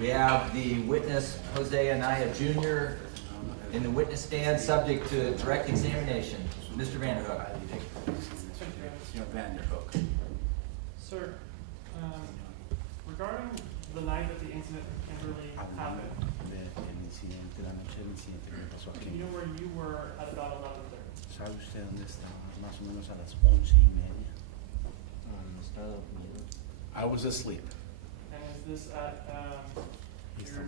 We have the witness, Hosea Jr., in the witness stand, subject to direct examination. Mr. Vanderhook. Sir, regarding the night that the incident in Kimberly happened, you know where you were at about 11:30? ¿Sabe usted dónde estaba? Más o menos a las 11:30. I was asleep. And is this at your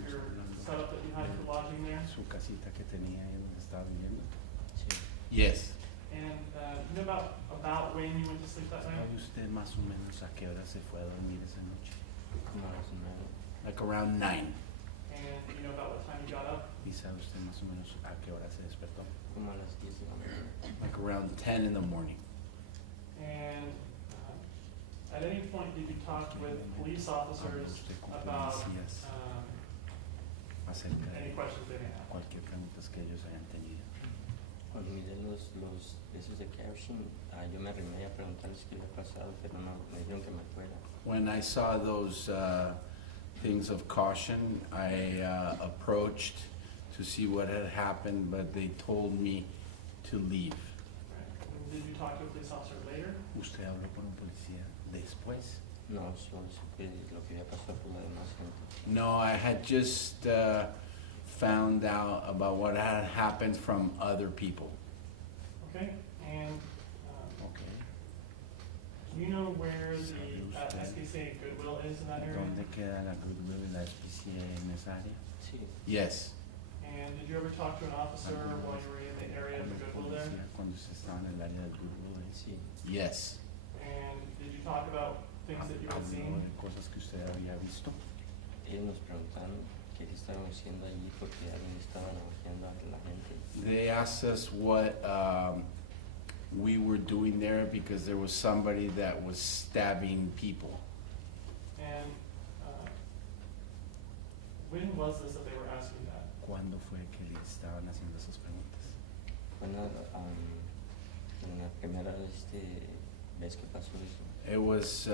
setup that you had for lodging there? Su casita que tenía ahí donde estaba viviendo. Yes. And you know about when you went to sleep that night? ¿Sabe usted más o menos a qué hora se fue a dormir esa noche? Like around 9. And you know about what time you got up? ¿Y sabe usted más o menos a qué hora se despertó? Like around 10 in the morning. And at any point did you talk with police officers about any questions they may have? Cualquier preguntas que ellos hayan tenido. Cuando miré los esos de caption, yo me arrimé a preguntarles qué había pasado, pero no, me dijeron que me fuera. When I saw those things of caution, I approached to see what had happened, but they told me to leave. Right. Did you talk to a police officer later? ¿Usted habló con un policía después? No, solo supe lo que había pasado por la demás gente. No, I had just found out about what had happened from other people. Okay, and Okay. do you know where the SPCA Goodwill is in that area? ¿Dónde queda la Goodwill y la SPCA en esa área? Sí. Yes. And did you ever talk to an officer while you were in the area of the Goodwill there? Cuando usted estaba en el área del Goodwill. Sí. Yes. And did you talk about things that you had Habló seen? de cosas que usted había visto. Ellos nos preguntaron qué estaban haciendo allí porque alguien estaba navajeando a la gente. They asked us what we were doing there because there was somebody that was stabbing people. And when was this that they were asking that? ¿Cuándo fue que le estaban haciendo esas preguntas? Bueno, en la primera vez que pasó eso. It was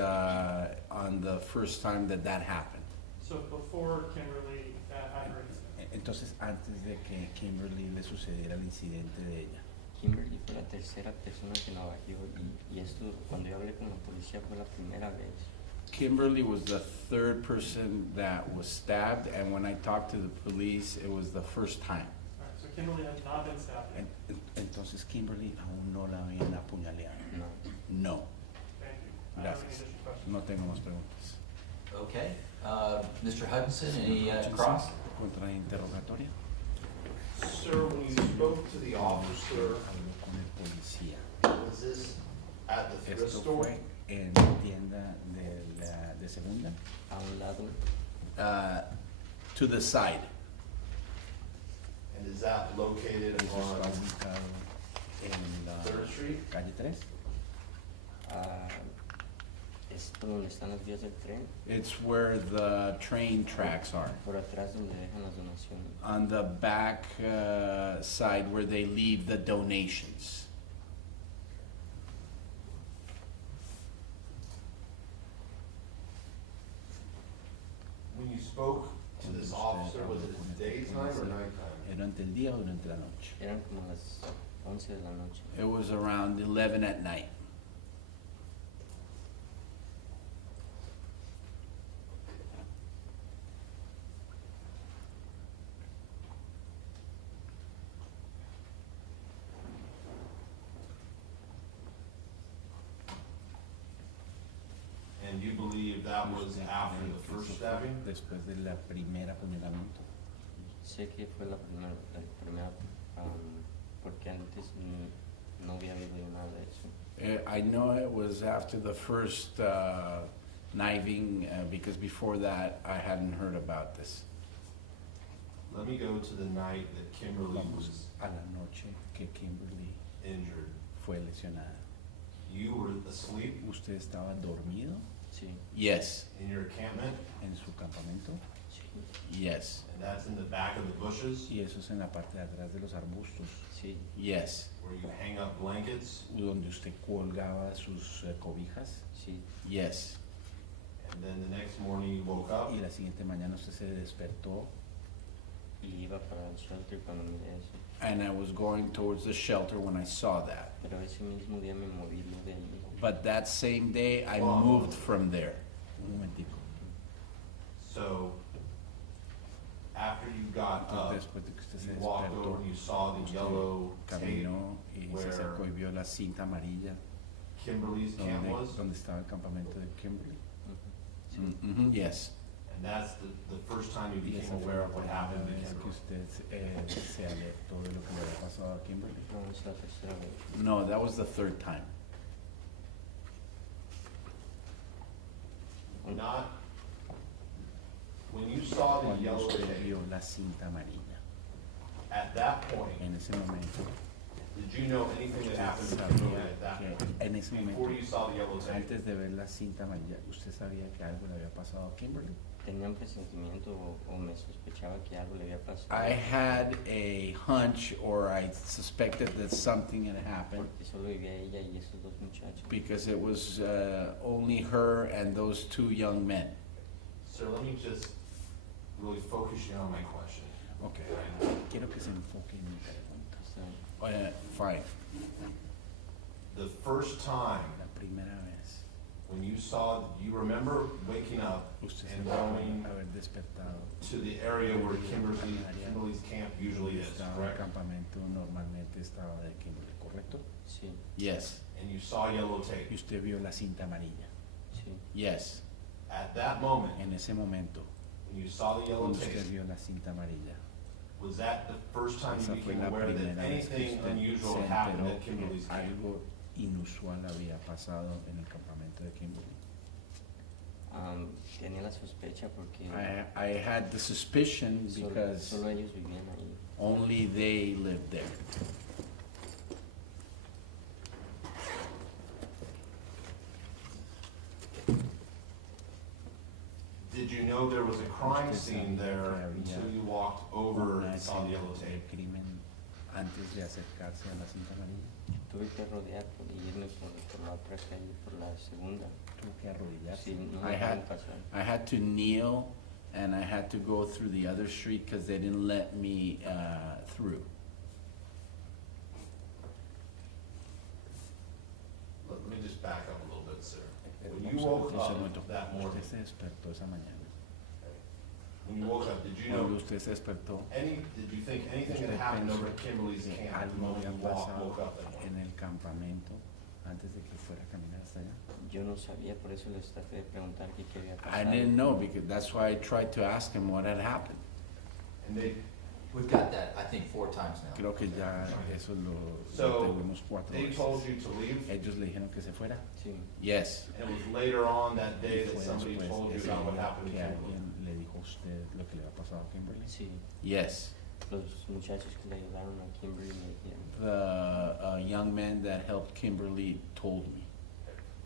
on the first time that happened. So before Kimberly had her incident. Entonces, antes de que Kimberly le sucediera el incidente de ella. Kimberly fue la tercera persona que navajeó y esto, cuando yo hablé con la policía, fue la primera vez. Kimberly was the third person that was stabbed, and when I talked to the police, it was the first time. All right, so Kimberly has not been stabbed yet. Entonces, Kimberly aún no la habían apuñaleado. No. No. Thank you. I don't have any Gracias. additional questions. No tengo más preguntas. Okay. Mr. Hudson, any cross? Contrainterrogatoria. Sir, when you spoke to the officer, Habló con el policía. was this at the thrift Esto store? fue en la tienda de segunda. A un lado, To the side. And is that located Eso está on ubicado en la 3rd Street? calle 3. es por donde están las vías del tren, It's where the train tracks are. por atrás donde dejan las donaciones. On the back side where they leave the donations. When you spoke to this officer, was it daytime or nighttime? ¿Durante el día o durante la noche? Eran como las 11 de la noche. It was around 11 at night. And you believe that was after the first stabbing? Después de la primera apuñalamiento. Sé que fue la primera porque antes no había habido nada de eso. I know it was after the first knifing because before that I hadn't heard about this. Let me go to the night that Kimberly Vamos was a la noche que Kimberly injured. fue lesionada. You were asleep ¿Usted estaba dormido? Sí, Yes. in your encampment, ¿En su campamento? sí, Yes. and that's in the back of the bushes, Y eso es en la parte de atrás de los arbustos. sí. Yes. where you hang up blankets, Donde usted colgaba sus cobijas. Sí, Yes. And then the next morning you woke up, y la siguiente mañana usted se despertó, y iba para el shelter cuando miré eso. and I was going towards the shelter when I saw that. Pero ese mismo día me moví no de allí. But that same day, I Wow. moved from there. Un momentico. so after you got up, Después de que usted se you walked despertó, over and you saw the usted yellow tape caminó y se acercó y where vio la cinta amarilla Kimberly's camp was, donde estaba el campamento de Kimberly. Ujú. Yes. and that's the first time you Y became esa fue aware la of what primera happened to vez que Kimberly. usted se alertó de lo que le había pasado a Kimberly. No, es la tercera vez. No, that was the third time. Not, when you saw the Cuando yellow usted tape, vio la cinta amarilla. at that point, En ese momento, did you know anything that happened to sabía Kimberly at that que point? en ese Before momento, you saw the yellow tape? antes de ver la cinta amarilla, ¿usted sabía que algo le había pasado a Kimberly? Tenía un presentimiento o me sospechaba que algo le había pasado. I had a hunch, or I suspected that something had happened, Porque solo vivía ella y esos dos muchachos. because it was only her and those two young men. Sir, let me just really focus you on my question. Okay. Quiero que se enfoque en mi pregunta. O sea, Fine. The first time La primera vez, when you saw, you remember waking up usted se and recuerda going haber despertado. to the area where Kimberly's camp usually is, Estaba el correct? campamento normalmente estaba de Kimberly, ¿correcto? sí, Yes. And you saw yellow Y tape. usted vio la cinta amarilla. sí. Yes. At that moment, En ese momento, when you saw the yellow cuando usted tape, vio la cinta amarilla, was that the first time esa you fue became la aware that primera vez que anything usted unusual se happened enteró at Kimberly's que camp? algo inusual había pasado en el campamento de Kimberly. Tenía la sospecha porque I had the suspicion because solo ellos vivían ahí. only they lived there. Did you know there was a crime Usted scene sabía there que había until you walked over Una and saw the escena yellow de tape? crimen antes de acercarse a la cinta amarilla. Tuve que rodear y irme por la otra calle, por la segunda. Tuvo que arrodillarse. Sí, no I me dejaron had, pasar. I had to kneel and I had to go through the other street because they didn't let me through. Let me just back up a little bit, sir. When Vamos you a woke reflexionar un momento. up that morning, Usted se despertó esa mañana. when you woke up, did you Cuando know usted se despertó, did you think anything usted had happened over pensó at Kimberly's que camp the algo moment había you pasado woke up that morning? en el campamento antes de que fuera a caminar hasta allá. Yo no sabía, por eso les traté de preguntar qué había pasado. I didn't know because that's why I tried to ask him what had happened. And We've got that, I think, 4 times now. Creo que ya eso lo So, tuvimos 4 they veces. told you to leave, Ellos le dijeron que se fuera. Sí, Yes. and it was later on that day Y that fue somebody después told you ese about what día happened to que Kimberly. alguien le dijo a usted lo que le había pasado a Kimberly. sí. Yes. Los muchachos que le ayudaron a Kimberly me dijeron. The young man that helped Kimberly told me.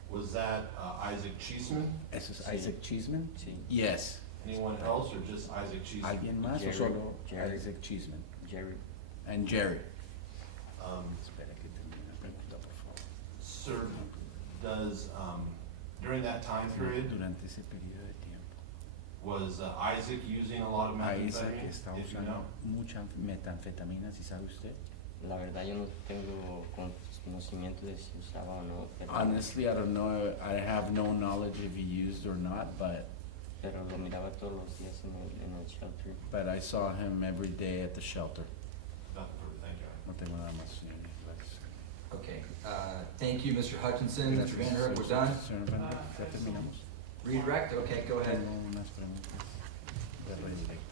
Was that Isaac Cheeseman? ¿Eso es Sí. Isaac Cheeseman? Sí, Yes. Anyone else or just Isaac Cheeseman? ¿Alguien más Jerry. o solo Jerry. Isaac Cheeseman? Jerry. And Jerry. Espera que termine la pregunta, por favor. Sir, does, during that time period, Durante ese periodo de tiempo, was Isaac using a lot of Isaac methamphetamine? está If you usando know? mucha metanfetamina, si sabe usted. La verdad yo no tengo conocimiento de si usaba o no, Honestly, I don't know. I have no knowledge if he used or not, but pero lo miraba todos los días en el shelter. I saw him every day at the shelter. Nothing further, thank you. No tengo nada más, señor. Gracias. Okay, thank you, Mr. Hutchinson, Mr. Van Der, we're done. Señor Van Der, ya terminamos. Redirect, okay, go ahead. Tengo unas preguntas de redirect.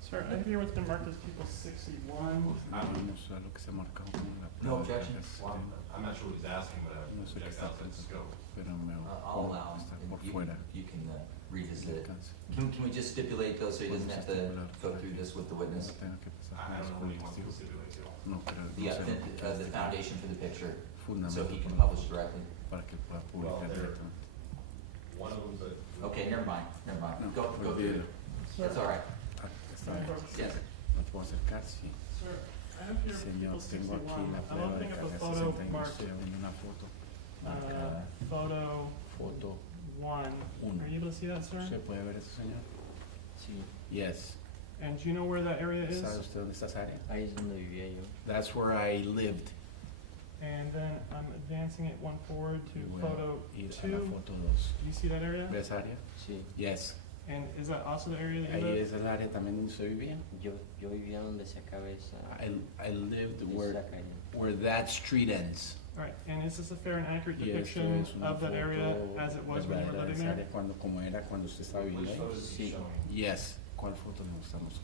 Sir, I'm here with the marked as people 61. Vamos a lo que se marca como la No prueba. objection. Well, I'm not sure what he's asking, but I No sé qué object está outside pensando, scope. pero me I'll allow him. está It por you, fuera. you can revisit it. Alcance. Can we just stipulate though, so he doesn't have to go through this with the witness? No tenga que pasar I por don't know los what he wants to testigos. stipulate to. No, pero The, no sé lo que the foundation for the picture, so fundamento he can publish directly. para que pueda Well, publicar there- directamente. One of them's a. Okay, never mind. No, Go through olvídelo. it. That's all right. Ah, está bien. Yes. ¿No puedo acercar? Sí. Sir, I have here Señor, people tengo aquí 61. la I'm prueba de opening up a carga photo 61. marked, Estoy abriendo una foto marcada. photo Foto 1. Uno. Are you able to see that, sir? ¿Usted puede ver eso, señor? Sí, Yes. And do you know where that area is? ¿Sabe usted dónde está esa área? ahí es donde vivía yo. That's where I lived. And then I'm advancing it one forward to Y voy a photo ir a 2. la Do foto 2. you see that area? ¿Ves esa área? Sí, Yes. And is that also the area that you Ahí live? es el área también donde usted vivía. yo vivía donde se acaba esa, I lived esa calle. where that street ends. All right, and is this a fair and accurate Y esto depiction es una of that area foto as it was when you were verdadera de living esa there? área cuando, como era cuando usted estaba Which viviendo ahí. photos is he Sí. showing? Yes. ¿Cuál foto le mostramos?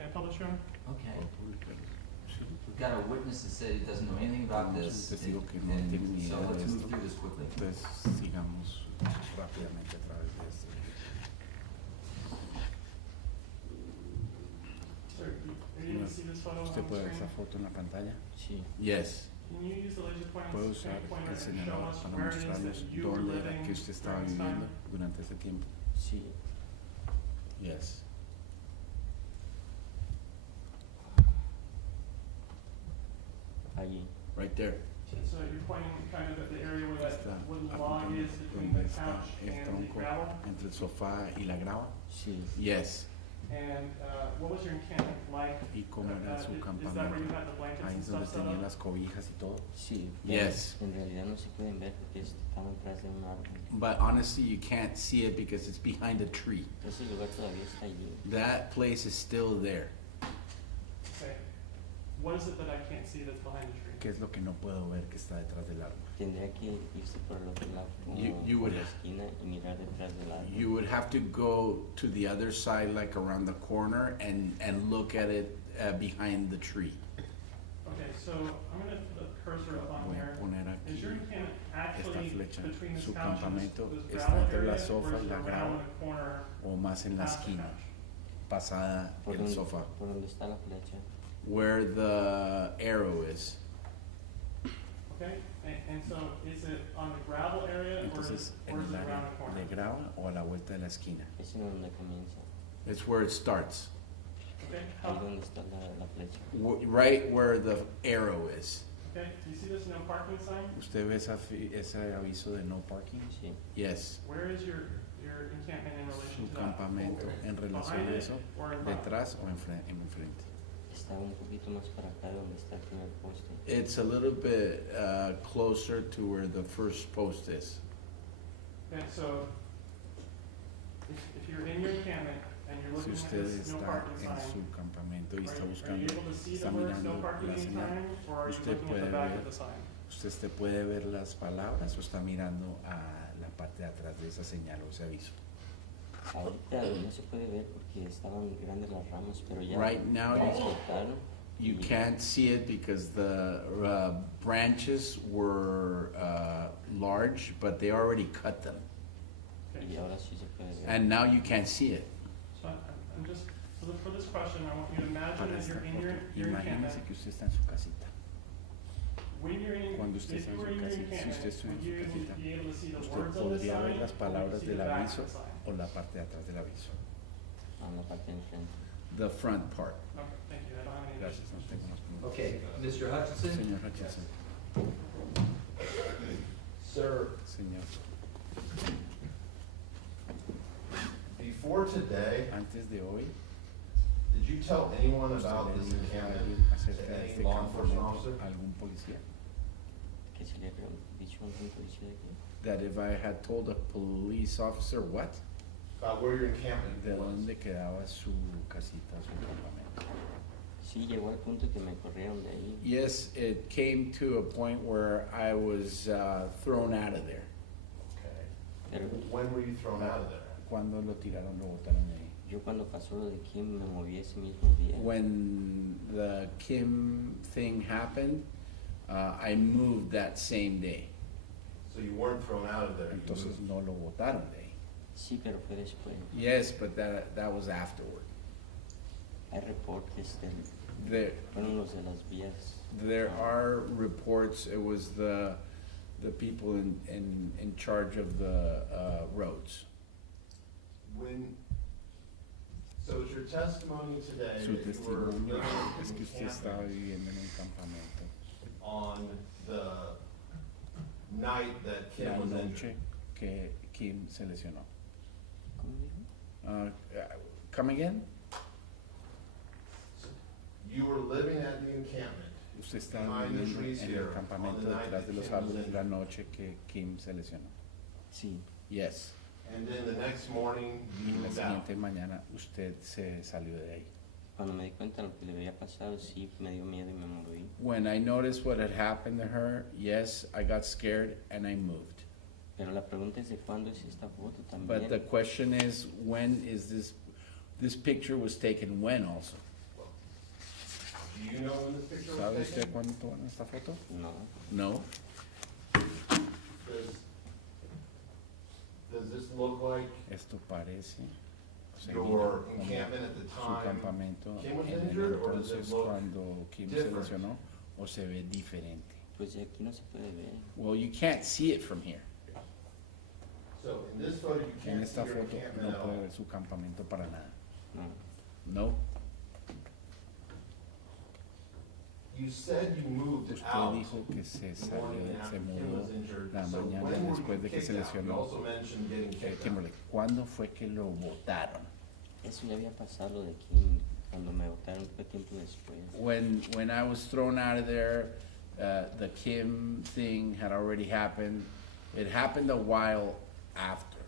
And publish your own? Okay. ¿Puedo publicarlo? Sí. We've got a witness that said he doesn't know anything about Tenemos this, un testigo que no and tiene ni so idea let's de move esto. through this quickly. Entonces sigamos rápidamente a través de esto. Sir, are you able to see this photo on ¿Usted the puede ver esa screen? foto en la pantalla? Sí, Yes. Can you use the laser Puedo pointer usar pointer el and show señalador us para where it is mostrarnos that you were dónde era living que usted estaba during this time? viviendo durante ese tiempo. sí, Yes. allí. Right there. So you're pointing kind of at the area where that Está wooden log apuntando is between donde the está couch el and the tronco gravel? entre el sofá y la grava. Sí, Yes. And what was your encampment like? ¿Y cómo era su Is that where you campamento? had the blankets Ahí and es donde stuff set tenía up? las cobijas y todo. sí. Yes. En realidad no se pueden ver porque estaban atrás de un árbol. But honestly, you can't see it because it's behind a tree. Ese lugar todavía está allí. That place is still there. Okay. What is it that I can't see that's behind the tree? ¿Qué es lo que no puedo ver que está detrás del árbol? Tendría que irse por el otro lado, como You would por la have- esquina y mirar detrás del árbol. You would have to go to the other side, like around the corner, and look at it behind the tree. Okay, so I'm gonna put a cursor up on Voy a here. poner Is aquí your encampment esta actually flecha. between this Su couch and this campamento this está gravel entre la area, sofa or y is it la around grava, the corner o más en la past the esquina, couch? pasada Por el donde, sofá. por donde está la flecha. Where the arrow is. Okay, and so is it on the gravel area or Entonces, is en el it around área the corner? de grava o a la vuelta de la esquina. Es en donde comienza. It's where it starts. Okay, Ahí how, donde está la flecha. Right where the arrow is. okay, do you see this no parking sign? ¿Usted ve ese aviso de no parking? Sí, Yes. Where is your encampment in relation Su to that? campamento en relación Behind a it eso, or in front? detrás o enfrente. está un poquito más para acá de donde está el primer poste. It's a little bit closer to where the first post is. Okay, so if you're in your encampment and you're Si looking at usted this no está parking en sign, su campamento y está are you buscando, able to see está the words no mirando parking la señal, anytime, or are you usted looking at the puede back ver- of the sign? usted puede ver las palabras o está mirando a la parte de atrás de esa señal o ese aviso. Ahorita no se puede ver porque estaban grandes las ramas, pero ya Right now, ya las you- cortaron You y can't see it because the branches were large, but they already cut them. Okay, y ahora sí se puede ver. And now you can't see it. so I'm just, so for this question, I want you to imagine Para that esta you're in foto, your encampment. imagínese que usted está en su casita. When you're in, Cuando usted if está you en were su in your casita, si encampment, usted estuvo en would su you casita, be able to see the usted words on the podría ver sign, las or would palabras you see del the back aviso of the sign? o la parte de atrás del aviso. A la parte de enfrente. The front part. Okay, thank you, I don't have any Gracias, no additional tengo más preguntas. Okay, Mr. Hutchinson? Señor Hutchinson. Sir, Señor, before today, antes de hoy, did you tell anyone ¿usted about le this dijo a encampment alguien acerca to de any este law enforcement officer? campamento a algún policía? ¿Qué se le había dicho a algún policía de aquí? That if I had told a police officer what? About where your encampment De was? dónde quedaba su casita, su campamento. Sí, llegó al punto que me corrieron de ahí. Yes, it came to a point where I was thrown out of there. Okay. Pero When were you thrown out of there? ¿Cuándo lo tiraron, lo botaron de ahí? Yo cuando pasó lo de Kim me moví ese mismo día. When the Kim thing happened, I moved that same day. So you weren't thrown out of there? you Entonces moved. no lo botaron de ahí. Sí, pero fue después. Yes, but that was afterward. Hay reportes fueron los de las vías. There are reports, it was the people in charge of the roads. So it's your testimony today Su that you were living testimonio es que in usted estaba encampment viviendo en un campamento on the night that Kim la was noche injured. que Kim se lesionó. ¿Cómo dijo? Come again? You were living at the encampment Usted estaba behind the viviendo trees en here el on campamento the night detrás that de los Kim was árboles la injured. noche que Kim se lesionó. Sí. Yes. And then the next morning, Y you la moved out. siguiente mañana usted se salió de ahí. Cuando me di cuenta de lo que le había pasado, sí me dio miedo y me moví. When I noticed what had happened to her, yes, I got scared and I moved. Pero la pregunta es de cuándo es esta foto But the también. question is, when is this picture was taken when also? Do you know when this picture ¿Sabe was usted taken? cuándo tomaron esta foto? No. No. Does this look like Esto parece, o sea, your mira, como encampment at the su time? campamento Kim was en el injured, or does it entonces look cuando Kim se different? lesionó, o se ve diferente? Pues de aquí no se puede ver. Well, you can't see it from here. So in this photo, you En can't see esta your foto encampment no at puede all. ver su campamento para nada. No. No. You said you moved Usted out dijo que se the morning salió, after se Kim mudó was injured. la So mañana when were después you de que se kicked out? You lesionó. also mentioned getting kicked out. Kimberly, ¿cuándo fue que lo botaron? Eso ya había pasado lo de Kim. Cuando me botaron fue tiempo después. When I was thrown out of there, the Kim thing had already happened. It happened a while after.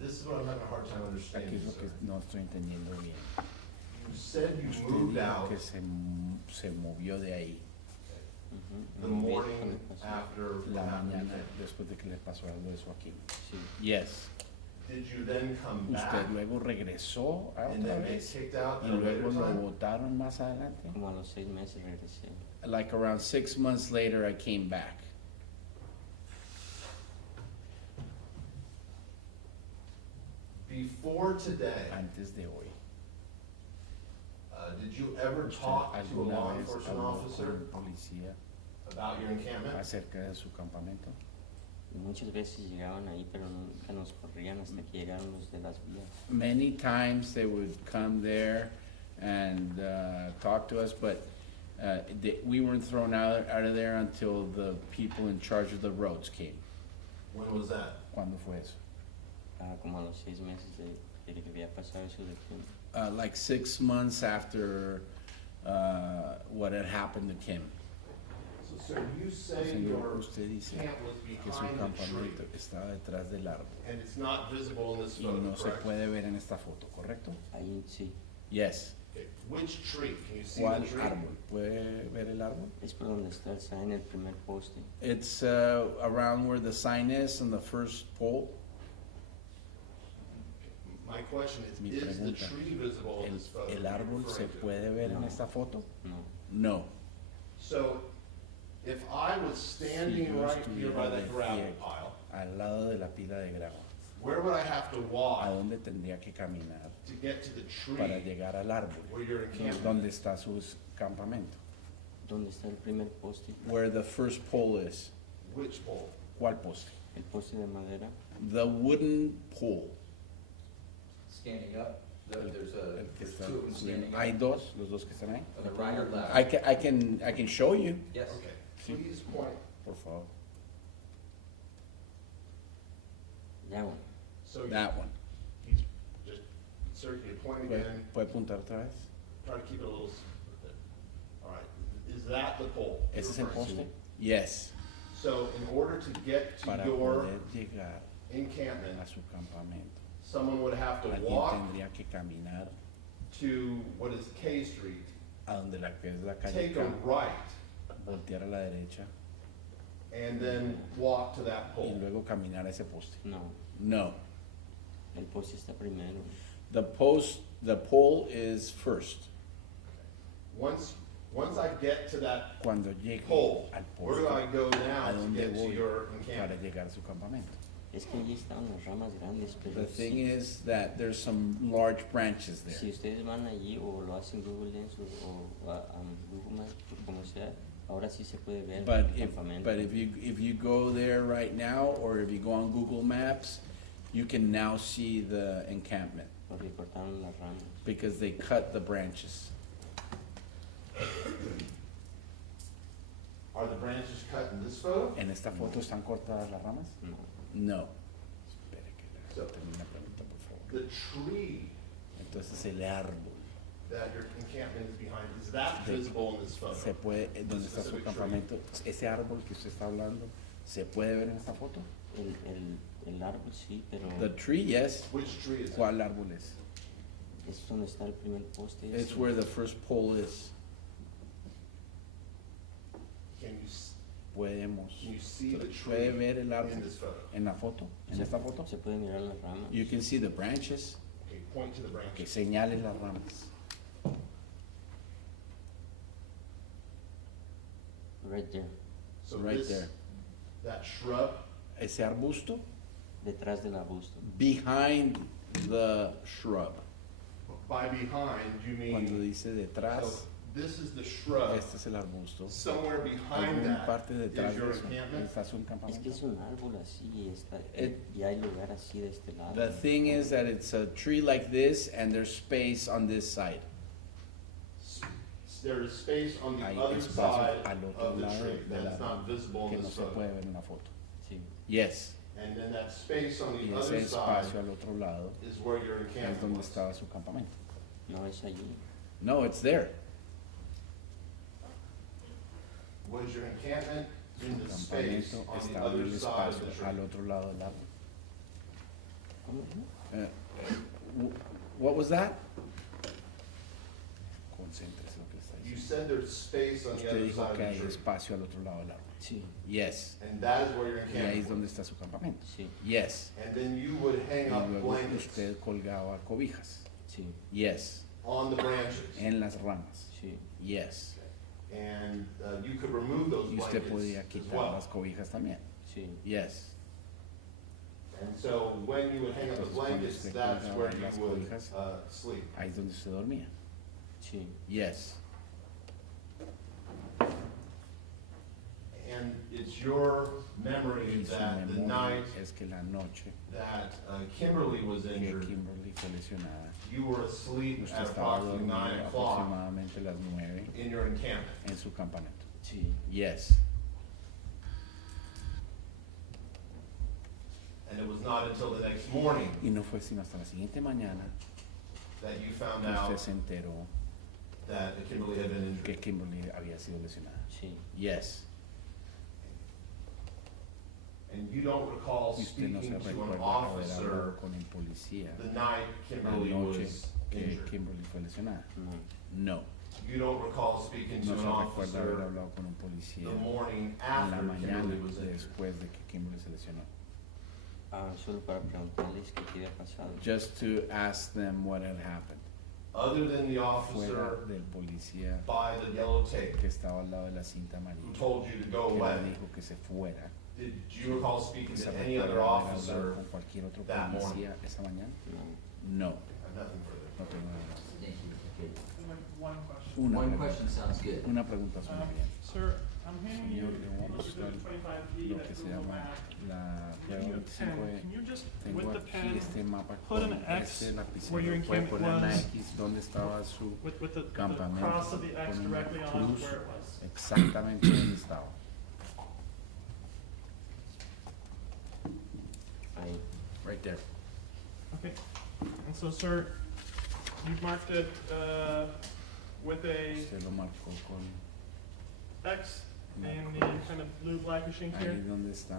This is what I'm having a hard time Aquí understanding, es lo que sir. no estoy entendiendo bien. You said you Usted moved dijo out que se movió de ahí Ujú, the me moví morning cuando pasó. after la what happened to mañana Kim. después de que le pasó algo de eso a Kim. Sí. Yes. Did you then come back Usted luego regresó a and otra then get vez kicked out y at a later luego lo time? botaron más adelante. Como a los 6 meses regresé. Like around 6 months later, I came back. Before today, Antes de hoy. did you ever ¿Usted talk to a alguna law vez enforcement habló officer con un policía about your encampment? acerca de su campamento? Y muchas veces llegaban ahí, pero nunca nos corrían hasta que llegaron los de las vías. Many times they would come there and talk to us, but we weren't thrown out of there until the people in charge of the roads came. When was that? ¿Cuándo fue eso? Como a los 6 meses de que había pasado eso de Kim. Like 6 months after what had happened to Kim. So, sir, you say Señor, your usted dice camp was que su behind the tree, campamento estaba detrás del árbol and it's not visible in this y photo, no se correct? puede ver en esta foto, ¿correcto? Ahí sí. Yes. Okay. Which tree? Can you see ¿Cuál the tree? árbol? ¿Puede ver el árbol? Es por donde está el sign, el primer poste. It's around where the sign is on the first pole. My question Mi is the pregunta, tree visible in this photo? ¿El you're árbol se referring to? puede ver en No. esta foto? No. No. So, if I was standing yo right here by estuviera that de gravel pie pile, al lado de la pila de grava, where would I have to ¿a walk dónde tendría que caminar to get to the para tree llegar al árbol? where your encampment? ¿Dónde está su campamento? ¿Dónde está el primer poste? Where the first pole is. Which pole? ¿Cuál poste? El poste de madera. The wooden pole. Standing up, there's El que there's está two of them standing Hay up, dos, los dos que están ahí. on the right or left. I can show you, Yes. Okay, Sí. please point. por favor. Ya, bueno. So That one. you just, sir, can you point ¿Puede, again? puede apuntar otra vez? Try to keep it a little, all right. Is that the pole? you're ¿Ese es el referring to? poste? Yes. So in order to get to Para your poder llegar encampment, a su campamento, someone would have to alguien walk tendría que caminar to what is K Street, a donde la que es la calle take a K, right, voltear a la derecha, and then walk to that y pole. luego caminar a ese poste. No, No. el poste está primero. The pole is first. Once I get to that Cuando llegue pole, al where do I poste, go a now to dónde get to voy your para encampment? llegar a su campamento. Es que allí estaban las ramas grandes, pero The thing si, is that there's some large branches si there. ustedes van allí o lo hacen Google Lens o Google Maps, como sea, ahora sí se puede ver But el if, campamento. but if you go there right now, or if you go on Google Maps, you can now see the encampment, Porque cortaron las ramas. because they cut the branches. Are the branches cut in this photo? ¿En esta foto están cortadas las ramas? No. No. Espere que le So- termine la pregunta, por favor. The tree Entonces el árbol, that your encampment is behind, is that Sí. visible in this photo? se puede, ¿dónde está su Specific tree. campamento? Ese árbol que usted está hablando, ¿se puede ver en esta foto? El árbol sí, pero The tree, yes. Which tree is it? ¿Cuál árbol es? es donde está el primer poste. It's ese. where the first pole is. Can you see the ¿Puede tree ver el in árbol this photo? en la foto? ¿En esta foto? Se puede mirar las ramas. You can see the branches. Okay, point to the branch. Que señalen las ramas. Right there, So Right this, there. that shrub, Ese arbusto, detrás del arbusto. behind the shrub. by behind, you Cuando mean, dice detrás, so this is the shrub. este es el arbusto. Somewhere behind Alguna that parte detrás is de your eso encampment. está su Es que campamento. es un árbol así y, está, It- y hay lugar así de este lado. The thing is that it's a tree like this and there's space on this side. There is space on the Hay other espacio side al otro of the lado tree del that's not árbol visible que in no this se photo. puede ver en la foto. Sí. Yes. And then that space on Y the ese other side espacio al otro lado is where your es encampment donde was. estaba su campamento. No es allí. No, it's there. Was your encampment in Su the space campamento on the estaba en other el side of the espacio al tree? otro lado del árbol. ¿Cómo? What was that? Concéntrese lo que está You diciendo. said there's space on the Usted other dijo side que of hay the tree. espacio al otro lado del árbol. Sí, Yes. And that is where your Y ahí es encampment donde was. está su campamento. sí, Yes. And then you would Y hang up luego blankets usted colgaba cobijas. sí, Yes. on the branches. En las ramas. sí. Yes. And you could remove those Y usted blankets podía as quitar well. las cobijas también. Sí, Yes. And so when you would hang up the Entonces, cuando blankets, usted that's colgaba where las you would cobijas, sleep. Ahí es donde usted dormía. sí. Yes. And it's your memory Y su that the memoria night es que la noche that Kimberly was que injured, Kimberly fue lesionada, you were asleep usted at estaba approximately dormido 9 o'clock aproximadamente a las 9 in your encampment. en su campamento. Sí, Yes. And it was not until the next morning Y no fue sino hasta la siguiente mañana that you found que usted out se enteró that Kimberly had been que injured. Kimberly había sido lesionada. sí. Yes. And you don't recall Y usted no se speaking to an recuerda haber officer hablado con el policía the night la Kimberly noche was que injured. Kimberly fue lesionada. No, No. You don't recall speaking to No an se recuerda haber officer hablado con un policía the morning en la after mañana Kimberly was injured. después de que Kimberly se lesionó. solo para preguntarles qué había pasado. Just to ask them what had happened. Other than the Fuera officer del policía by the yellow tape que estaba al lado de la cinta who amarilla told you to go que away, le dijo que se fuera. did you recall speaking ¿Se to any other recuerda haber officer? hablado con cualquier otro that morning? policía esa mañana? No, No, I have nothing further. no tengo nada más. Thank you. Okay. One question. Una One pregunta. question sounds good. Una pregunta suena bien. Sir, I'm handing you Señor, le voy a mostrar 25 lo feet que at se Google llama Maps. la Give prueba you a 25 pen. Can you just, Tengo with the aquí pen, este mapa put con an X este lapicero. where your Puede encampment poner una was, X donde estaba su with the campamento, cross of the X con una directly on cruz where it was. exactamente donde estaba. ahí. Right there. Okay, and so, sir, you've marked it, with a Se lo marcó con X una in the cruz. kind of blue blackish ink Ahí here? donde está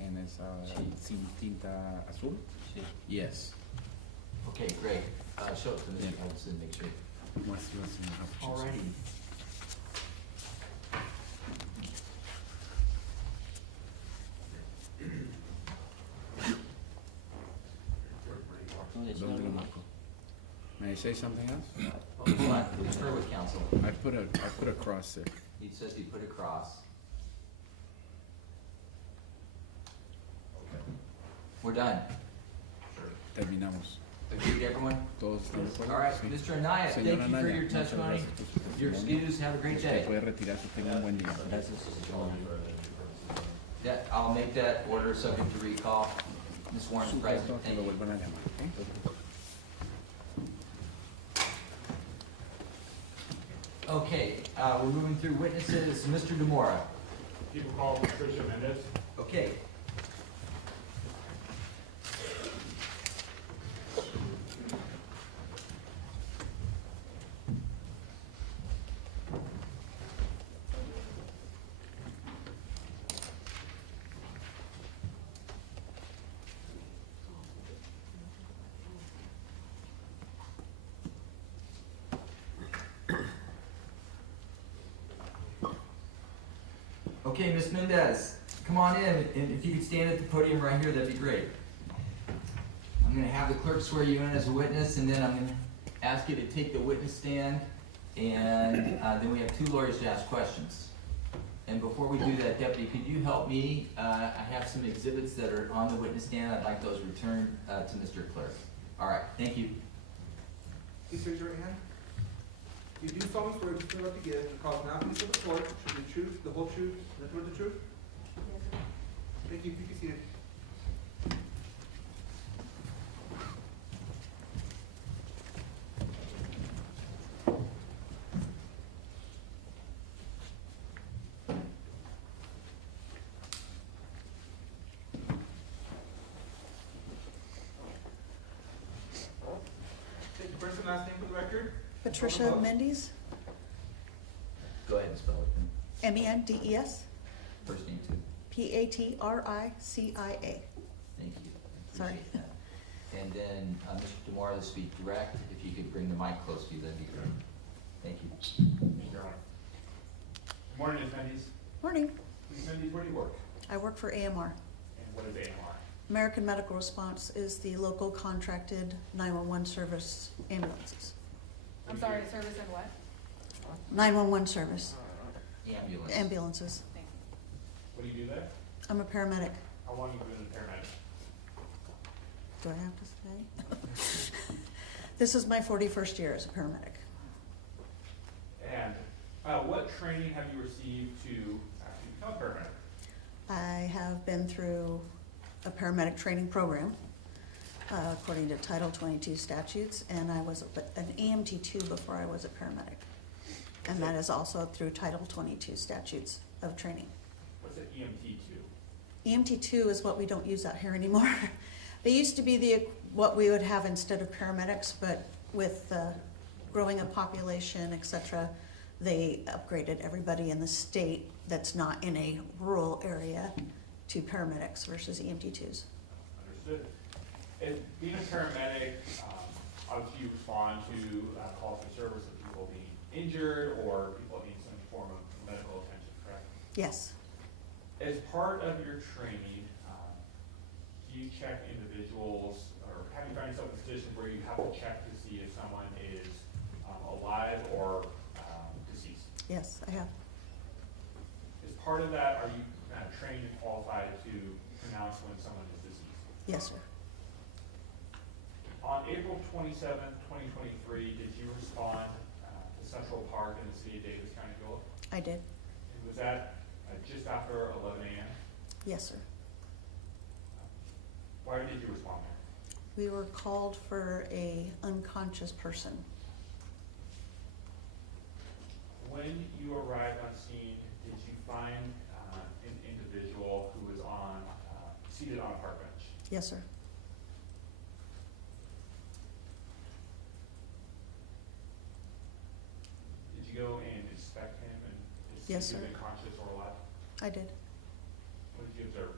en esa Sí. sin tinta azul. Sí. Yes. Okay, great. Show it to Mr. Yeah. Olson, make sure. Muéstralo, señor Hopkins. Alrighty. May I say something else? Hold on, defer with counsel. I put a cross there. He says he put a cross. Okay, We're done. sure. Terminamos. Agreed, everyone? Todos están de acuerdo? All right, Sí. Mr. Anaya, thank Señora you for Anaya, your muchas testimony. gracias por su You're testimonio. excused, have a great Usted day. puede retirarse, tenga un buen día. Gracias. Yeah, I'll make that order subject to recall. Ms. Warren's Su present. caso, que Thank lo you. vuelvan a llamar, ¿ok? Okay, we're moving through witnesses. Mr. Demora. People call Patricia Mendes. Okay. Okay, Ms. Mendes, come on in, and if you could stand at the podium right here, that'd be great. I'm gonna have the clerk swear you in as a witness, and then I'm gonna ask you to take the witness stand, and then we have two lawyers to ask questions. And before we do that, Deputy, could you help me? I have some exhibits that are on the witness stand, I'd like those returned to Mr. Clerk. All right, thank you. Please raise your right hand. You do solemnly swear to swear to give the cause now please of the court, should the truth, the whole truth, nothing but the truth? Thank you, you can see it. Take your first and last name for the record. Patricia Mendes, Go ahead and spell it then. Mendes, First name too. Patricia. Thank you. Sorry. Appreciate that. And then, Mr. Demora, this will be direct. If you could bring the mic close to you, that'd be great. Thank you. Your Honor. Good morning, Ms. Mendes. Morning. Ms. Mendes, where do you work? I work for AMR. And what is AMR? American Medical Response is the local contracted 911 service ambulances. I'm sorry, service and what? 911 service Ambulance. ambulances. Thank you. What do you do there? I'm a paramedic. How long have you been a paramedic? Do I have to say? This is my 41st year as a paramedic. And what training have you received to actually become a paramedic? I have been through a paramedic training program according to Title 22 statutes, and I was an EMT2 before I was a paramedic. And that is also through Title 22 statutes of training. What's an EMT2? EMT2 is what we don't use out here anymore. They used to be what we would have instead of paramedics, but with growing a population, et cetera, they upgraded everybody in the state that's not in a rural area to paramedics versus EMT2s. Understood. And being a paramedic, obviously you respond to calls for service of people being injured or people needing some form of medical attention, correct? Yes, As part of your training, do you check individuals, or have you found yourself in a position where you have to check to see if someone is alive or deceased? yes, I have. As part of that, are you trained and qualified to pronounce when someone is deceased? Yes, sir. On April 27th, 2023, did you respond to Central Park in the city of Davis County, Georgia? I did. And was that just after 11 a.m.? Yes, sir. Why did you respond there? We were called for a unconscious person. When you arrived on scene, did you find an individual who was seated on a park bench? Yes, sir. Did you go and inspect him and see Yes, if he sir. was conscious or alive? I did. What did you observe?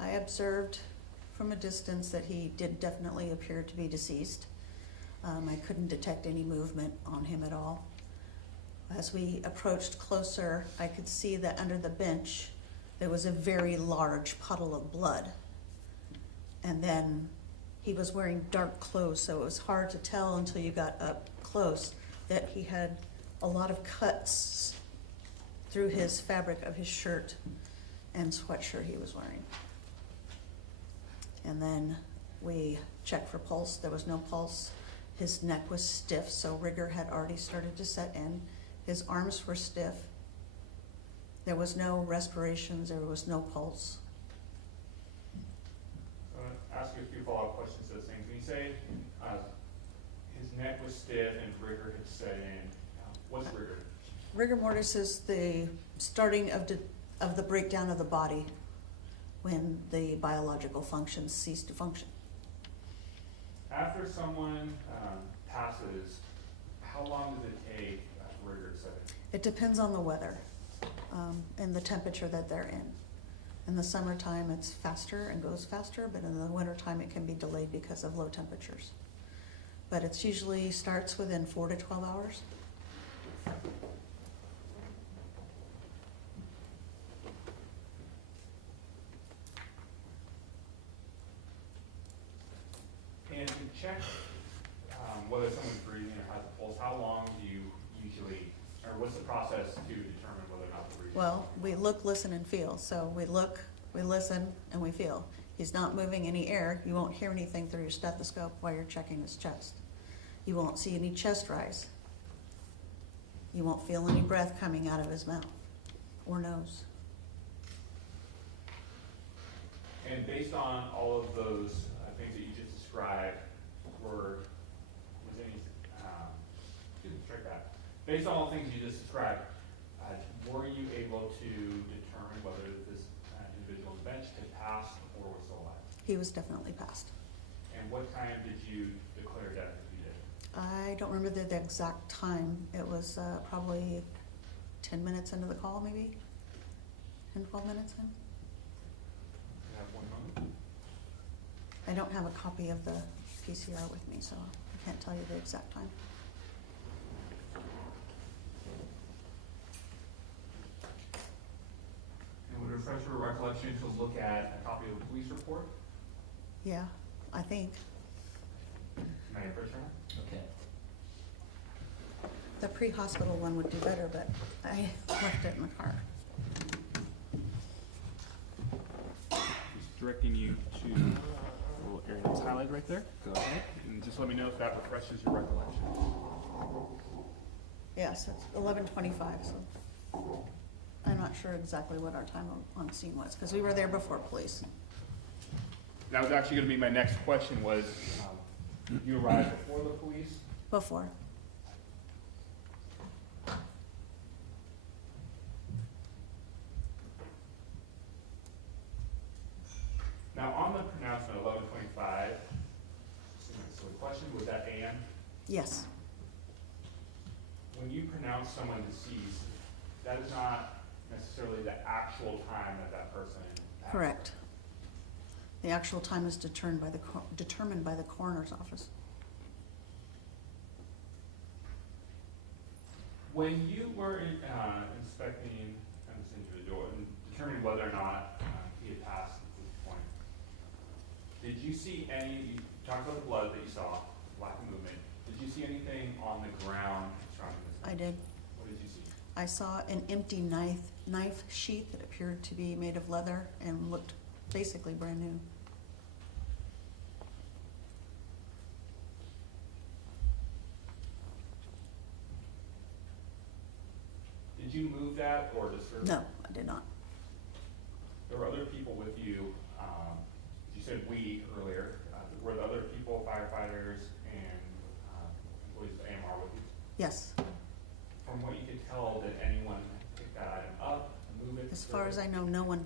I observed from a distance that he did definitely appear to be deceased. I couldn't detect any movement on him at all. As we approached closer, I could see that under the bench, there was a very large puddle of blood. And then he was wearing dark clothes, so it was hard to tell until you got up close that he had a lot of cuts through his fabric of his shirt and sweatshirt he was wearing. And then we checked for pulse. There was no pulse. His neck was stiff, so rigor had already started to set in. His arms were stiff. There was no respirations. There was no pulse. So I'm gonna ask you a few follow-up questions to those things. When you say his neck was stiff and rigor had set in, what's rigor? Rigor mortis is the starting of the breakdown of the body when the biological functions cease to function. After someone passes, how long does it take for rigor to set in? It depends on the weather and the temperature that they're in. In the summertime, it's faster and goes faster, but in the wintertime, it can be delayed because of low temperatures. But it's usually starts within 4 to 12 hours. And to check whether someone's breathing or has a pulse, how long do you usually, or what's the process to determine whether or not they're breathing? Well, we look, listen, and feel. So we look, we listen, and we feel. He's not moving any air. You won't hear anything through your stethoscope while you're checking his chest. You won't see any chest rise. You won't feel any breath coming out of his mouth or nose. And based on all of those things that you just described, based on all the things you just described, were you able to determine whether this individual on the bench had passed or was still alive? He was definitely passed. And what time did you declare death if you did? I don't remember the exact time. It was probably 10 minutes into the call, maybe? 10, 12 minutes in? You have 1 moment. I don't have a copy of the PCR with me, so I can't tell you the exact time. And would refresh your recollection to look at a copy of the police report? Yeah, I think. May I refresh your? Okay. The pre-hospital one would do better, but I left it in the car. Just directing you to the little area that's highlighted right there. Go ahead. And just let me know if that refreshes your recollection. Yes, it's 11:25, so I'm not sure exactly what our time on scene was, because we were there before police. That was actually gonna be my next question was, you arrived before the police? Before. Now, on the pronouncement, 11:25, so the question, was that AM? Yes, When you pronounce someone deceased, that is not necessarily the actual time that that person passed. correct. The actual time is determined by the coroner's office. When you were inspecting this individual and determining whether or not he had passed at this point, did you see you talked about the blood that you saw, lack of movement, did you see anything on the ground surrounding this? I did. What did you see? I saw an empty knife sheath that appeared to be made of leather and looked basically brand new. Did you move that or disturb it? No, I did not. There were other people with you, you said we earlier, were the other people, firefighters and employees of AMR with you? Yes. From what you could tell, did anyone pick that item up, move it? As far as I know, no one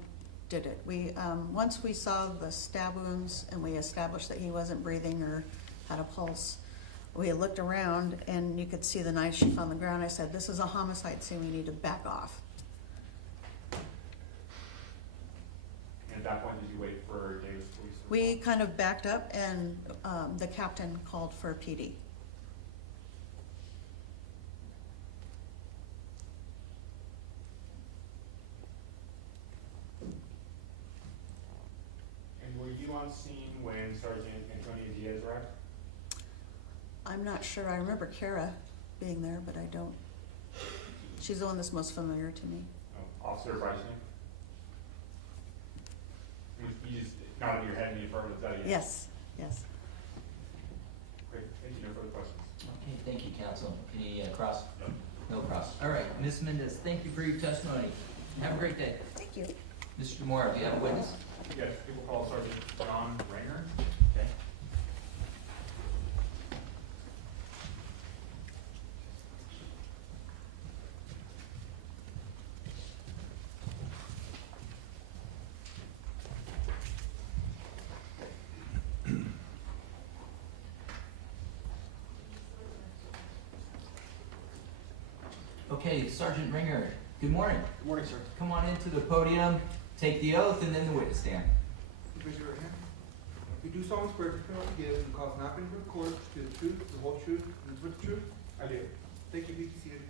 did it. We, once we saw the stab wounds and we established that he wasn't breathing or had a pulse, we looked around and you could see the knife sheath on the ground. I said, this is a homicide scene, we need to back off. And at that point, did you wait for Davis Police? to We respond? kind of backed up and the captain called for PD. And were you on scene when Sergeant Antonio Diaz arrived? I'm not sure, I remember Kara being there, but I don't, she's the one that's most familiar to me. Oh, Officer Bryson? You just nodded your head in the affirmative, is that a yes? Yes, yes. Great, thank you, no further questions. Okay, thank you, counsel. Any cross? No. No cross. All right, Ms. Mendes, thank you for your testimony. Have a great day. Thank you. Mr. Demore, do you have a witness? Yes, people call Sergeant John Renger. Okay. Okay, Sergeant Renger, good morning. Good morning, sir. Come on into the podium, take the oath, and then the witness stand. Please raise your right hand. You do solemnly swear to tell the give and cause nothing before the court to the truth, the whole truth, and nothing but the truth? I do. Thank you, please be seated.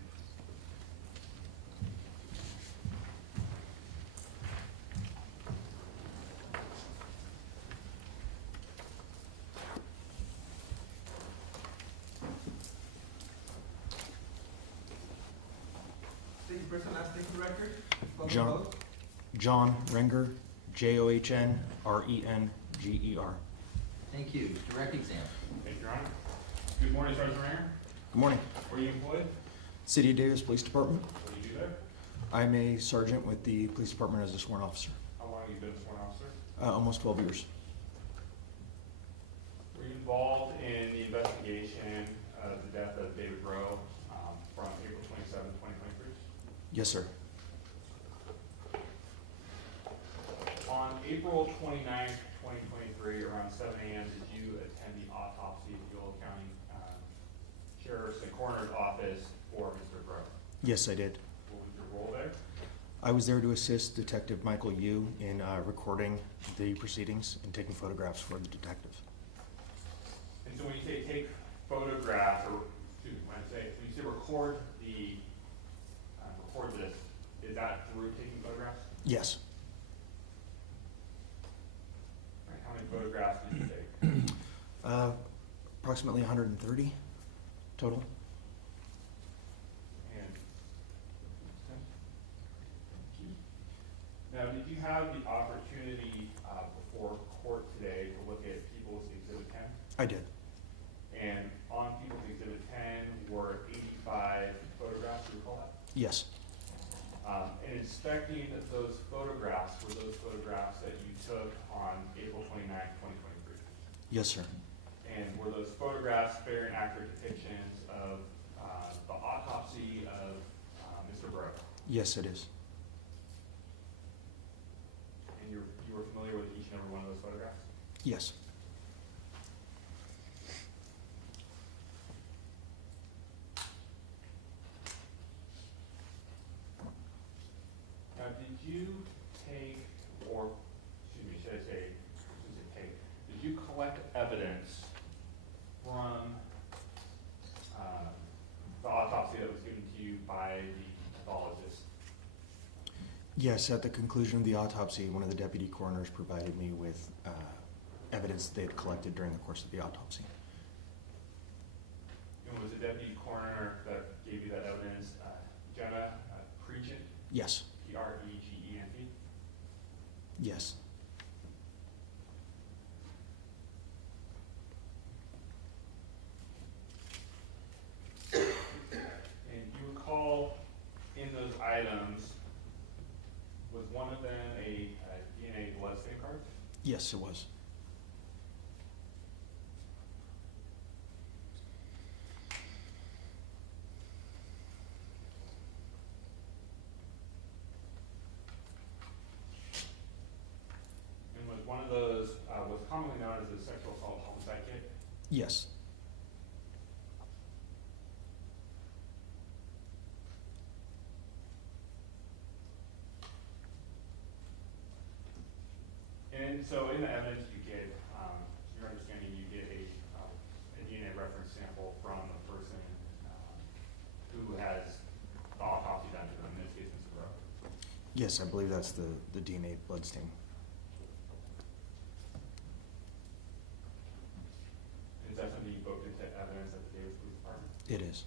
State your first and last name for the record. Spell the John. oath. John Renger, Johnrenger. Thank you. Direct exam. Thank you, Your Honor. Good morning, Sergeant Renger. Good morning. Where are you employed? City of Davis Police Department. What do you do there? I'm a sergeant with the police department as a sworn officer. How long have you been a sworn officer? Almost 12 years. Were you involved in the investigation of the death of David Rowe from April 27, 2023? Yes, sir. On April 29th, 2023, around 7 a.m., did you attend the autopsy at the Yolo County Sheriff's and Coroner's Office for Mr. Rowe? Yes, I did. What was your role there? I was there to assist Detective Michael Yu in recording the proceedings and taking photographs for the detective. And so when you say take photographs, or excuse me, when you say record this, is that through taking photographs? Yes. Right, how many photographs did you take? Approximately 130 total. And now, did you have the opportunity before court today to look at People's Exhibit 10? I did. And on People's Exhibit 10 were 85 photographs, do you recall that? Yes. And inspecting those photographs, were those photographs that you took on April 29th, 2023? Yes, sir. And were those photographs fair and accurate depictions of the autopsy of Mr. Rowe? Yes, it is. And you were familiar with each and every one of those photographs? Yes. Now, did you take, or, excuse me, should I say take, did you collect evidence from the autopsy that was given to you by the pathologist? Yes, at the conclusion of the autopsy, one of the deputy coroners provided me with evidence they had collected during the course of the autopsy. And was the deputy coroner that gave you that evidence, Jenna Pregent? Yes. P-R-E-G-E-N-T? Yes. And you recall in those items, was one of them a DNA bloodstain card? Yes, it was. And was one of those, was commonly known as the sexual assault homicide kit? Yes. And so in the evidence you get, your understanding, you get a DNA reference sample from a person who has the autopsy done to them, in this case, Mr. Rowe. Yes, I believe that's the DNA bloodstain. It is.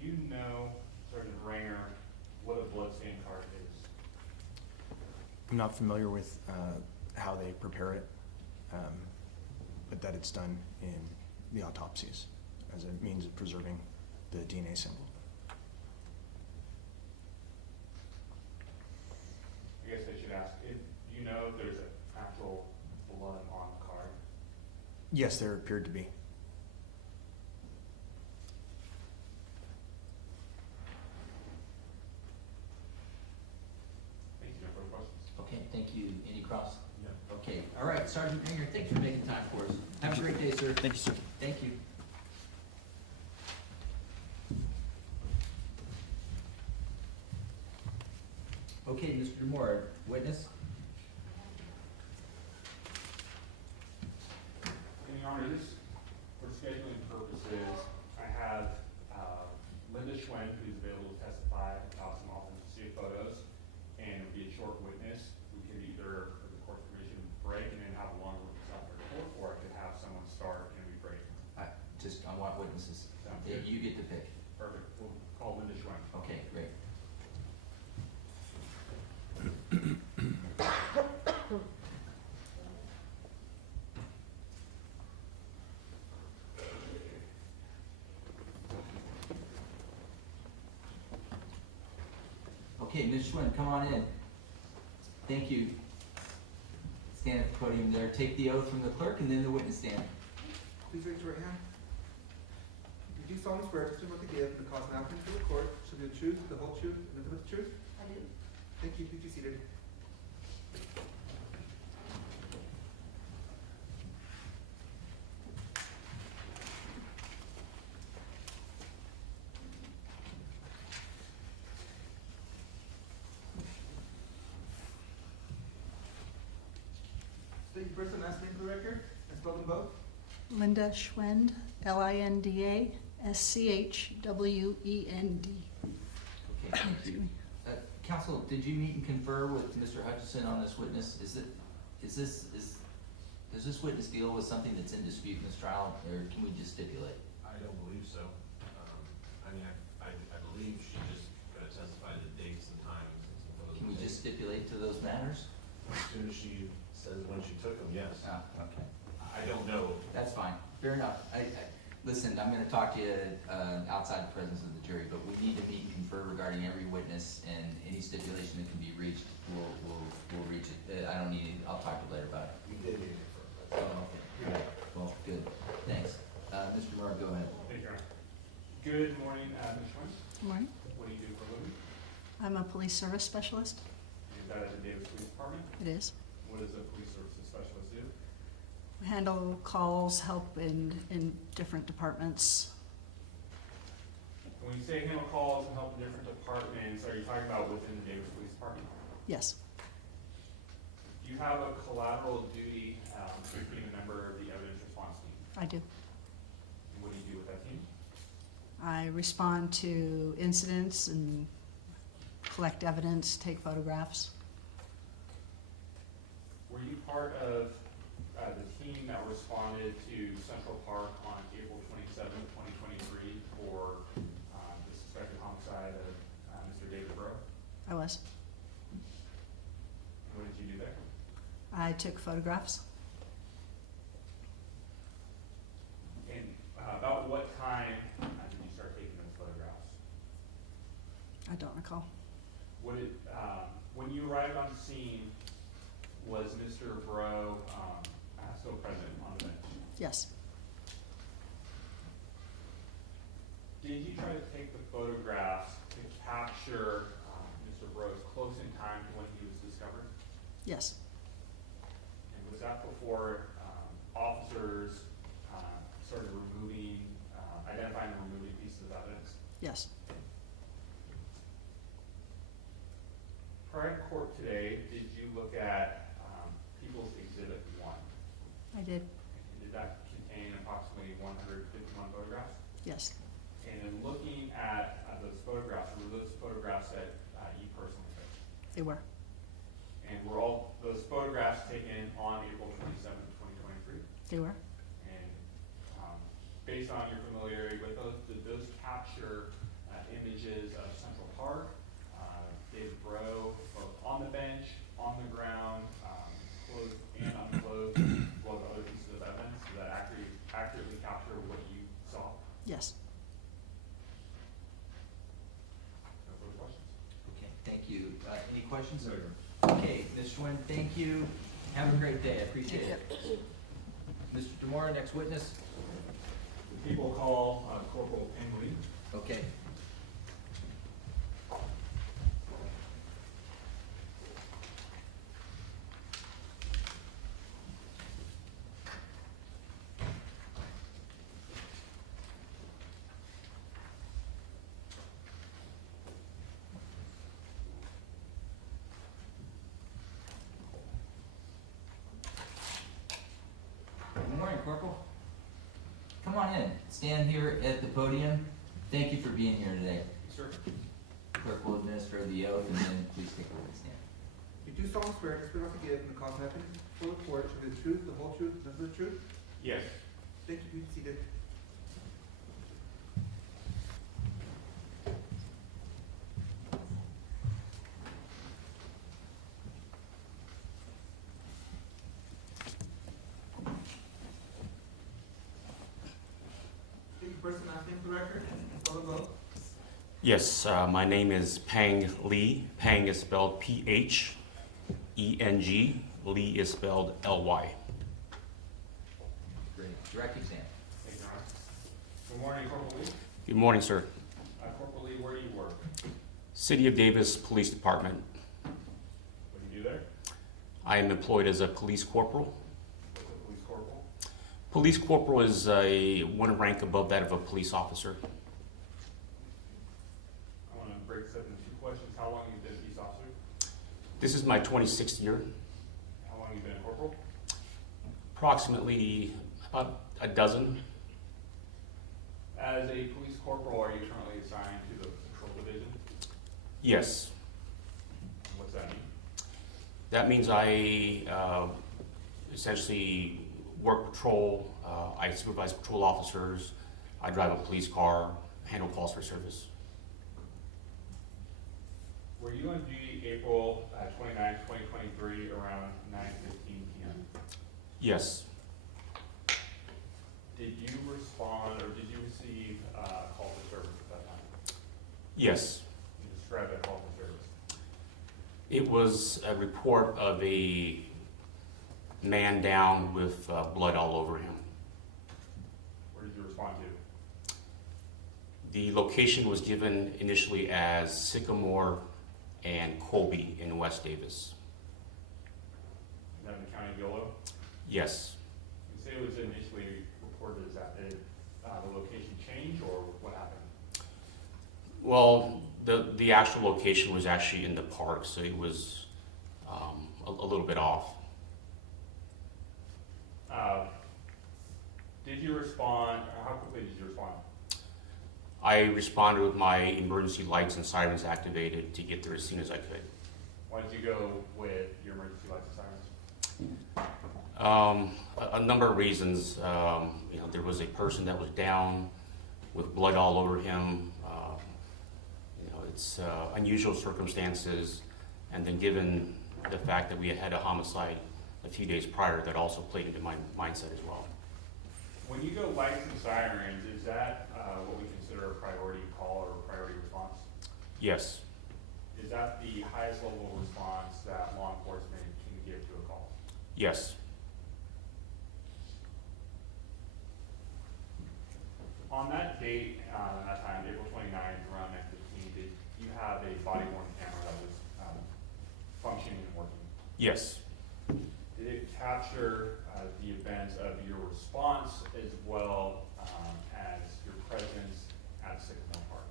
Do you know, Sergeant Renger, what a bloodstain card is? I'm not familiar with how they prepare it, but that it's done in the autopsies as a means of preserving the DNA sample. I guess I should ask, do you know if there's actual blood on the card? Yes, there appeared to be. Thank you, no further questions. Okay, thank you. Any cross? Yeah. Okay, all right, Sergeant Renger, thanks for making time for us. Have a great day, sir. Thank you, sir. Thank you. Okay, Mr. Moore, witness? Your Honor, this, for scheduling purposes, I have Linda Schwen, who's available to testify about some authenticity photos, and it would be a short witness. We could either, with the court's permission, break and then have a long witness after the court, or I could have someone start and we break. I want witnesses. Sounds good. You get to pick. Perfect. We'll call Linda Schwen. Okay, great. Okay, Ms. Schwen, come on in. Thank you. Stand at the podium there. Take the oath from the clerk and then the witness stand. Please raise your right hand. You do solemnly swear to what to give and the cause now before the court shall be the truth, the whole truth, and nothing but the truth? I do. Thank you. Please be seated. State your first and last name for the record, and spell them both. Linda Schwend, Linda Schwend. Okay, thank you. Counsel, did you meet and confer with Mr. Hutchison on this witness? Does this witness deal with something that's in dispute in this trial, or can we just stipulate? I don't believe so. I mean, I believe she just gonna testify the dates and times and some of those Can we just things. stipulate to those matters? As soon as she says when she took them, yes. Okay. I don't know. That's fine, fair enough. Listen, I'm gonna talk to you, outside the presence of the jury, but we need to meet and confer regarding every witness, and any stipulation that can be reached, we'll reach it. I don't need, I'll talk to you later about it. We did meet her Oh, first. okay, all right, well, good, thanks. Mr. Moore, go ahead. Thank you, Your Honor. Good morning, Ms. Schwen. Good morning. What do you do for a living? I'm a police service specialist. Is that at the Davis Police Department? It is. What does a police services specialist do? We handle calls, help in different departments. When you say handle calls and help in different departments, are you talking about within the Davis Police Department? Yes, Do you have a collateral duty to being a member of the evidence response team? I do. And what do you do with that team? I respond to incidents and collect evidence, take photographs. Were you part of the team that responded to Central Park on April 27th, 2023 for the suspected homicide of Mr. David Breaux? I was. What did you do there? I took photographs. And about what time did you start taking those photographs? I don't recall. Would it, when you arrived on scene, was Mr. Breaux still present on the bench? Yes, Did you try to take the photographs to capture Mr. Breaux close in time to when he was discovered? yes, And was that before officers started removing, identifying and removing pieces of evidence? yes. Prior to court today, did you look at People's Exhibit 1? I did. Did that contain approximately 151 photographs? Yes, And in looking at those photographs, were those photographs that you personally took? they were. And were all those photographs taken on April 27th, 2023? They were. And based on your familiarity with those, did those capture images of Central Park, David Bro, both on the bench, on the ground, clothed and unclothed, as well as other pieces of evidence? Did that accurately capture what you saw? Yes. No further questions? Okay, thank you. Any questions? Okay, Ms. Schwen, thank you. Have a great day. I appreciate it. Mr. Demora, next witness. People call Corporal Lee. Okay. Good morning, Corporal. Come on in. Stand here at the podium. Thank you for being here today. Sir. Clerk will administer the oath, and then please take a stand. You do solemnly swear to swear not to give in the cause of happiness for the court, should be the truth, the whole truth, nothing but the truth? Yes. Thank you, please be seated. Take your first and last name for the record, and spell the vote. Yes, my name is Pang Lee. Pang is spelled P-H-E-N-G. Lee is spelled L-Y. Great. Direct exam. Thank you, Your Honor. Good morning, Corporal Lee. Good morning, sir. Corporal Lee, where do you work? City of Davis Police Department. What do you do there? I am employed as a police corporal. What's a police corporal? Police corporal is one rank above that of a police officer. I want to break this up into two questions. How long have you been a police officer? This is my 26th year. How long have you been a corporal? Approximately about a dozen. As a police corporal, are you currently assigned to the patrol division? Yes. What's that mean? That means I essentially work patrol, I supervise patrol officers, I drive a police car, handle calls for service. Were you on duty April 29, 2023 around 9:15 p.m.? Yes. Did you respond or did you receive a call for service at that time? Yes. Can you describe that call for service? It was a report of a man down with blood all over him. Where did you respond to? The location was given initially as Sycamore and Colby in West Davis. Is that in the county of Yolo? Yes. You say it was initially reported as that. Did the location change or what happened? Well, the actual location was actually in the park, so it was a little bit off. Did you respond, how quickly did you respond? I responded with my emergency lights and sirens activated to get there as soon as I could. Why did you go with your emergency lights and sirens? A number of reasons. You know, there was a person that was down with blood all over him. You know, it's unusual circumstances, and then given the fact that we had had a homicide a few days prior, that also played into my mindset as well. When you go lights and sirens, is that what we consider a priority call or a priority response? Yes. Is that the highest level of response that law enforcement can give to a call? Yes. On that date, that time, April 29th, around 9:15, did you have a body worn camera that was functioning and working? Yes. Did it capture the events of your response as well as your presence at Sycamore Park?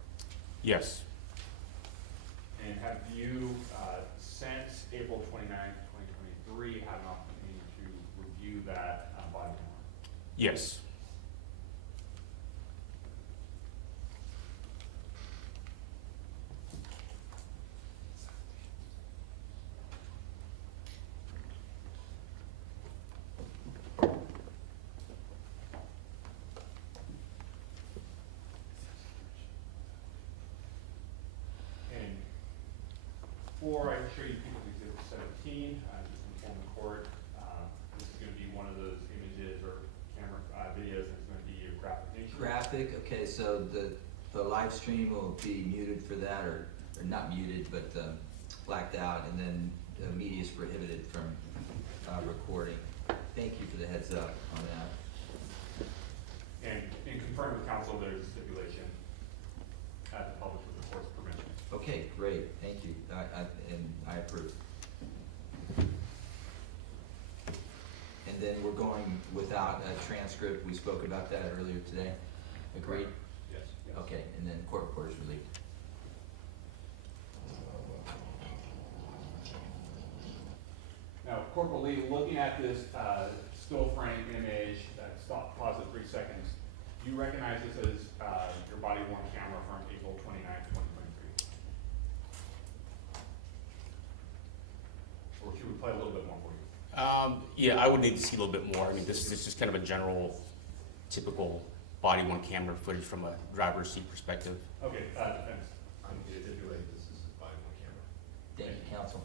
Yes. And have you, since April 29th, 2023, had an opportunity to review that body camera? Yes. traffic, okay, so the live stream will be muted for that, or not muted, but blacked out, and then the media is prohibited from recording. Thank you for the heads up on that. And in confirming with council, there's a stipulation at the public with the court's permission. Okay, great, thank you, and I approve. And then we're going without a transcript, we spoke about that earlier today, agreed? Yes. Yes. Okay, and then court reporters relieved. Now, Corporal Lee, looking at this still frame image, stop, pause at 3 seconds, do you recognize this as your body-worn camera from April 29th, 2023? Or should we play a little bit more for you? Yeah, I would need to see a little bit more. I mean, this is just kind of a general, typical body-worn camera footage from a driver's seat perspective. Okay, defense. I'm going to stipulate this is a body-worn camera. Thank you, counsel.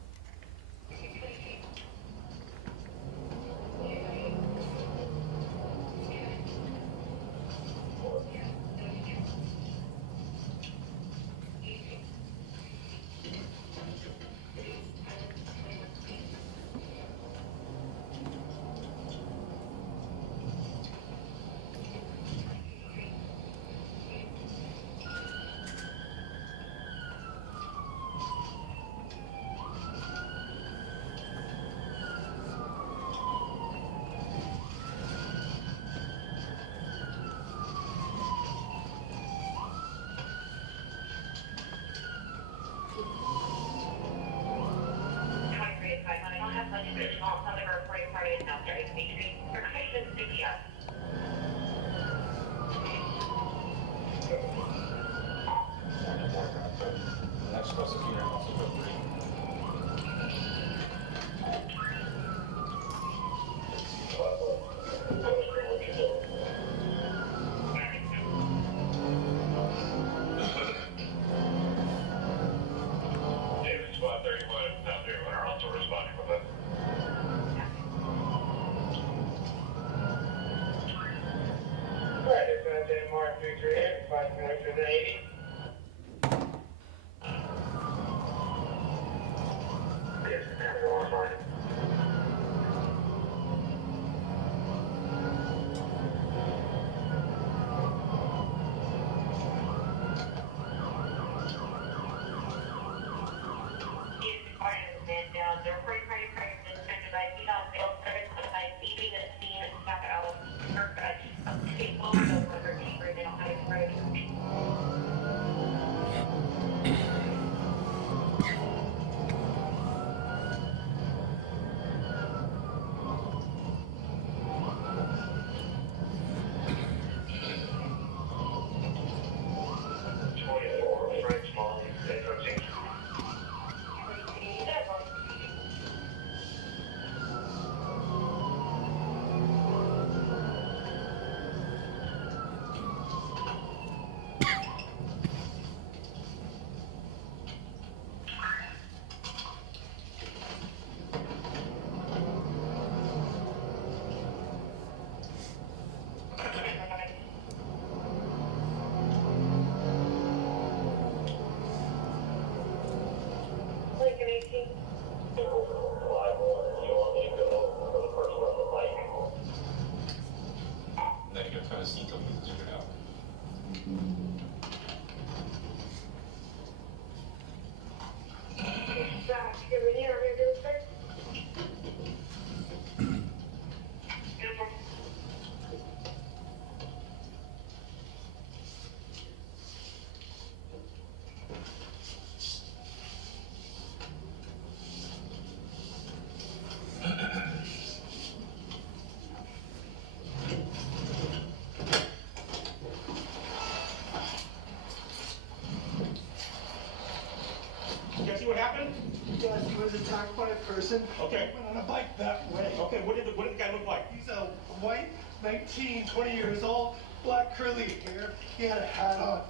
See what happened? Yes, he was attacked by a person. Okay. Went on a bike that way. Okay, what did the guy look like? He's a white, 19, 20 years old, black curly hair. He had a hat on.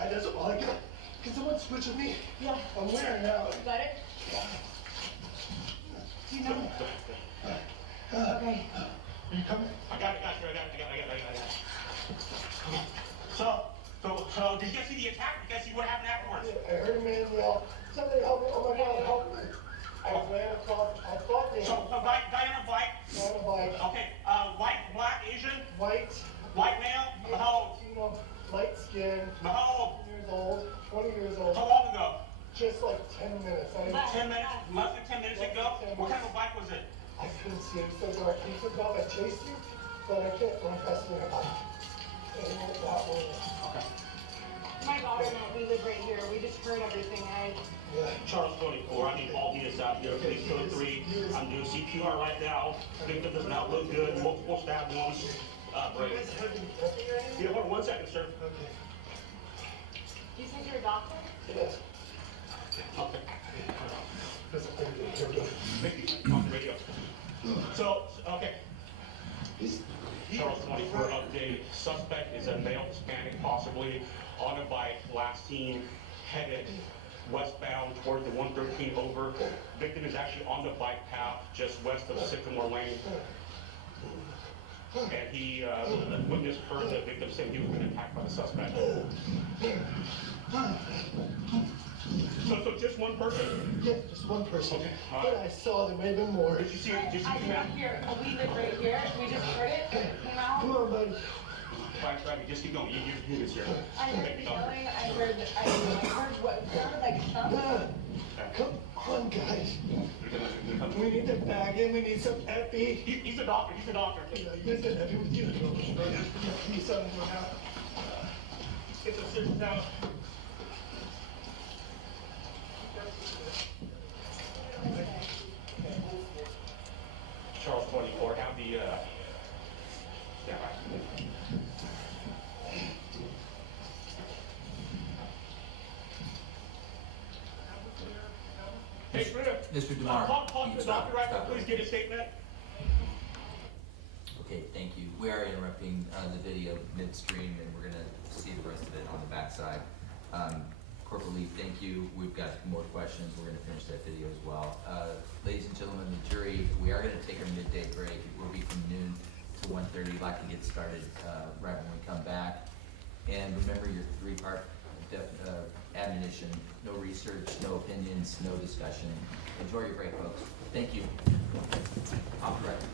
I just want to get. Can someone switch with me? Yeah. I'm wearing now. You got it? Do you know? Okay. Are you coming? I got it. Okay. So, did you guys see the attack? Did you guys see what happened afterwards? I heard a man yell, somebody help me, oh my God, help me. I ran across, I thought they. So, a guy on a bike? On a bike. Okay, white, black, Asian? White. White male? How old? Latino, light skin. How 20 years old. How long ago? Just like 10 minutes. 10 minutes? Less than 10 minutes ago? What kind of a bike was it? I couldn't see him so dark. He took off, I chased you, but I can't run faster than a bike. And he went that way. Okay. My daughter and I, we live right here. We just heard everything. Yeah. Charles 24, I need all units out here, please code 3. I'm doing CPR right now. Victim does not look good, multiple stab wounds. You guys have any nothing or anything? Yeah, hold on 1 second, sir. Okay. You said you're a doctor? Yes. Okay. Listen, here we go. Mickey, on the radio. So, okay. Charles 24 update. Suspect is a male Hispanic, possibly on a bike, last seen headed westbound toward the 113 over. Victim is actually on the bike path just west of Sycamore Lane. And he, witness heard the victim say he was being attacked by the suspect. So just one person? Yeah, just one person. Okay. But I saw there may have been more. Did you see I the live man? here. We live right here. We just heard it. It came out. Come on, buddy. Fine, just keep going. You're here. I heard the yelling. I heard what sounded like a thump. Come on, guys. We need to bag him. We need some epi. He's a doctor. Yeah, you guys got epi with you. He's something to have. Get the system down. Charles 24, have the, stand by. Hey, Smith. Mr. DeMar. Talk to the doctor right now, please get a statement. Okay, thank you. We are interrupting the video midstream, and we're gonna see the rest of it on the backside. Corporal Lee, thank you. We've got more questions. We're gonna finish that video as well. Ladies and gentlemen, the jury, we are gonna take our midday break. It will be from noon to 1:30. I'd like to get started right when we come back. And remember your 3-part admonition: no research, no opinions, no discussion. Enjoy your break, folks. Thank you. Off the record.